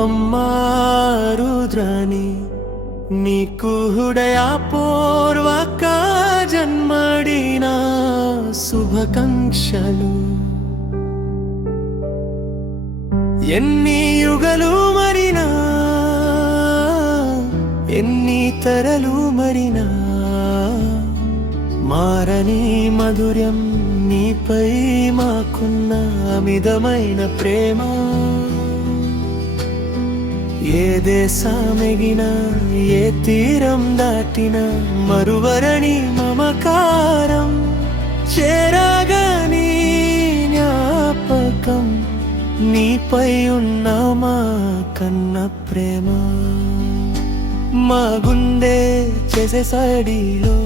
అమ్మా రుద్రాణి నీకు హృదయపూర్వక జన్మదిన శుభాకాంక్షలు. ఎన్ని యుగలు మరినా ఎన్ని తరలు మరినా మారని మధుర్యం నీపై మాకున్న అమితమైన ప్రేమ. ఏ దేశమెగినా ఏ తీరం దాటినా మరువరని మమకారం. చేరగాని జ్ఞాపకం నీపై ఉన్న మా కన్న ప్రేమ. మా గుండె చేసే సడిలో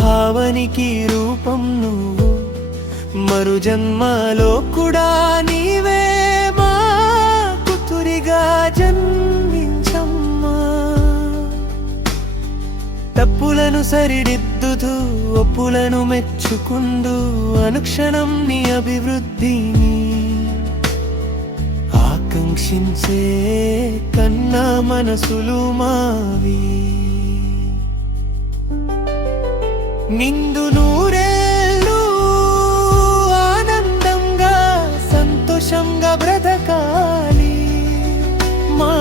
భావనికి రూపం నువ్వు. మరు జన్మలో కూడా నీవే మా కూతురిగా జన్మించమ్మా. తప్పులను సరిదిద్దుతూ ఒప్పులను మెచ్చుకుందు అనుక్షణం నీ అభివృద్ధిని ఆకాంక్షించే కన్నా మనసులు మావి. నిండు నూరేళ్ళు ఆనందంగా సంతోషంగా బ్రతకాలి. మా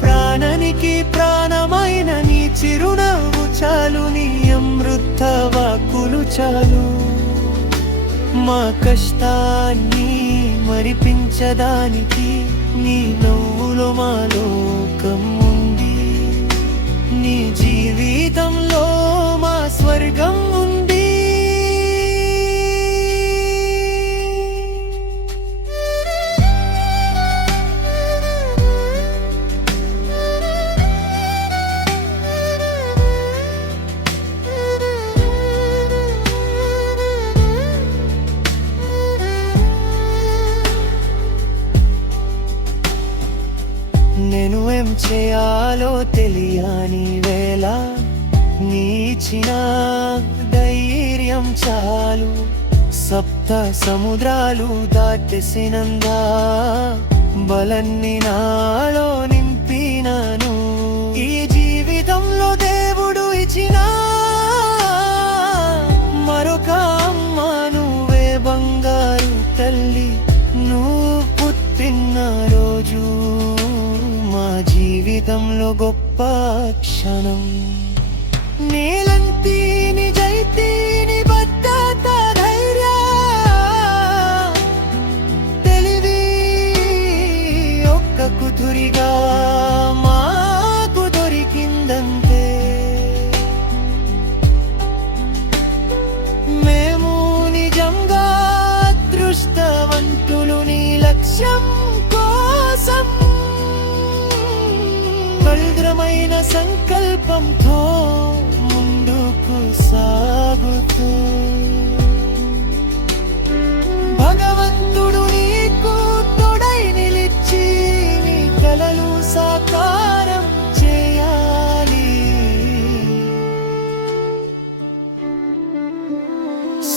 ప్రాణానికి ప్రాణమైన నీ చిరునవ్వు చాలు, నీ అమృత వాక్కులు చాలు. మా కష్టాన్ని మరిపించడానికి నీ నవ్వులో మా లోకం ఉంది. నీ జీవితంలో మా స్వర్గం ఉంది. నేను ఏం చేయాలో తెలియని వేళ నీచిన ధైర్యం చాలు. సప్త సముద్రాలు దాటేసినందా బలాన్ని నాలో నింపినాను. ఈ జీవితంలో దేవుడు ఇచ్చిన మరొక అమ్మ నువ్వే బంగారు తల్లి. నువ్వు పుట్టిన రోజు మా జీవితంలో గొప్ప క్షణం. నీలంటి నిజాయితీ నిబద్ధత ధైర్య తెలివి ఒక్క కూతురిగా మాకు దొరికిందంతే. మేము నిజంగా అదృష్టవంతులు నీ లక్ష్యం కోసం. పవిత్రమైన సంకల్పంతో ముందుకు సాగుతూ భగవంతుడు నీకు తోడై నిలిచి నీ కలలు సాకారం చేయాలి.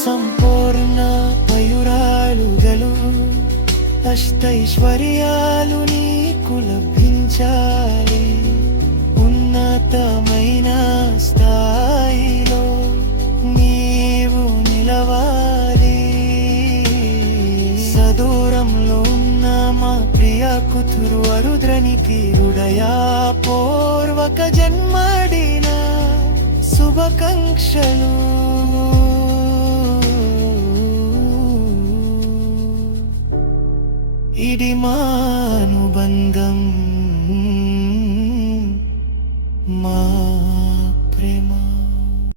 సంపూర్ణ మయూరాలుగలు అష్టైశ్వర్యాలు నీకు లభించాలి. ఉన్నతమైన స్థాయిలో నీవు నిలవాలి. సదూరంలో ఉన్న మా ప్రియ కూతురు అరుద్రానికి హృదయపూర్వక జన్మదిన శుభాకాంక్షలు. ఇది మా అనుబంధం.